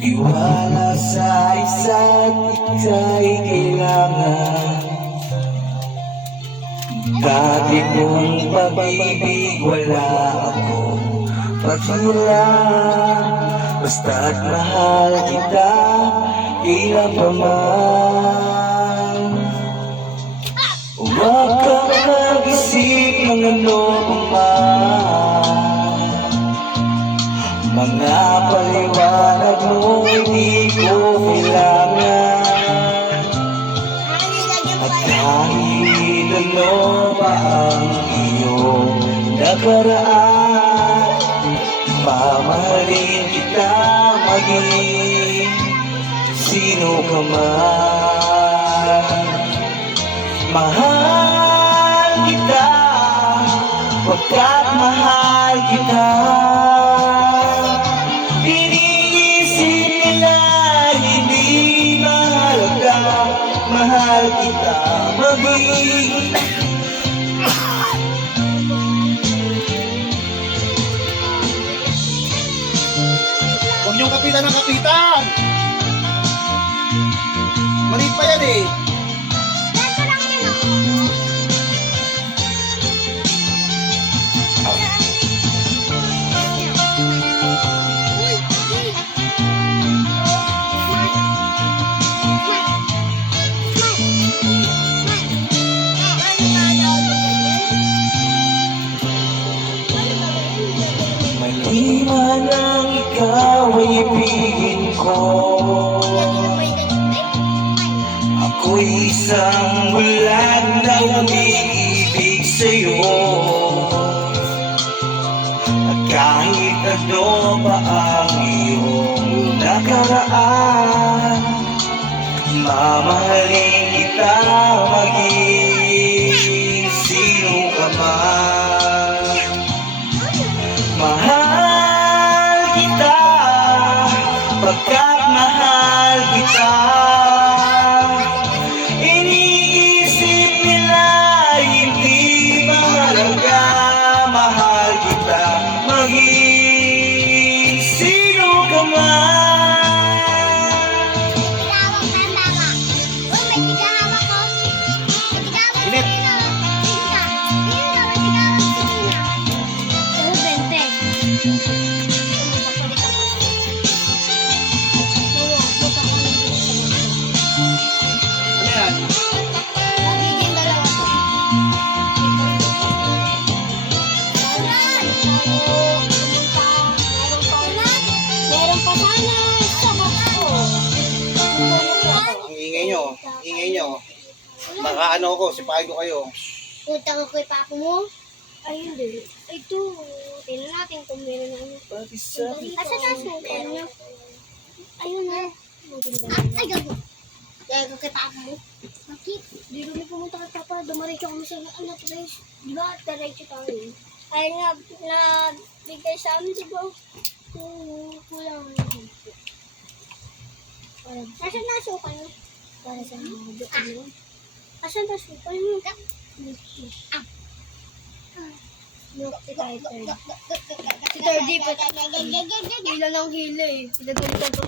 Tiwala sa isa't ika'y kailangan. Dati kong pag-ibig wala akong pagmula. Basta't mahal kita, ilang pa man. Huwag kang mag-isip ng ano man. Mga paliwanag mo hindi ko kailangan. At kahit ano pa ang iyong nakaraan, mamahalin kita maging sino ka man. Mahal kita pagkat mahal kita. Iniisip nila hindi mahalaga, mahal kita maging. Huwag niyong kapitan ng kapitan! Maliit pa yan eh! Maliman ang ikaw ay ibigin ko. Ako'y isang bulag na umiibig sa'yo. At kahit ano pa ang iyong nakaraan, mamahalin kita maging sino ka man. Mahal kita pagkat mahal kita. Iniisip nila hindi mahalaga, mahal kita maging sino ka man. Init! Ano yan? Meron pa sana sa ko. Ang ingay nyo. Ingay nyo. Baka ano ko, sipahin ko kayo. Utang ako kay papa mo? Ay, hindi. Ay, ito. Tingnan natin kung meron na ano. Asa na siya? Meron na. Ayun na. Ay, gago. Kaya ko kay papa mo. Bakit? Di kami pumunta kay papa. Dumaritso kami sa anak race. Di ba? Diretso tayo. Ay, nabigay sa amin, di ba? Kulang. Nasaan na sukan mo? Para sa mga ano? Asan na sukan mo? Si Thirdy pa. Si Thirdy pa. Hila ng hila eh. Pinagalitan ko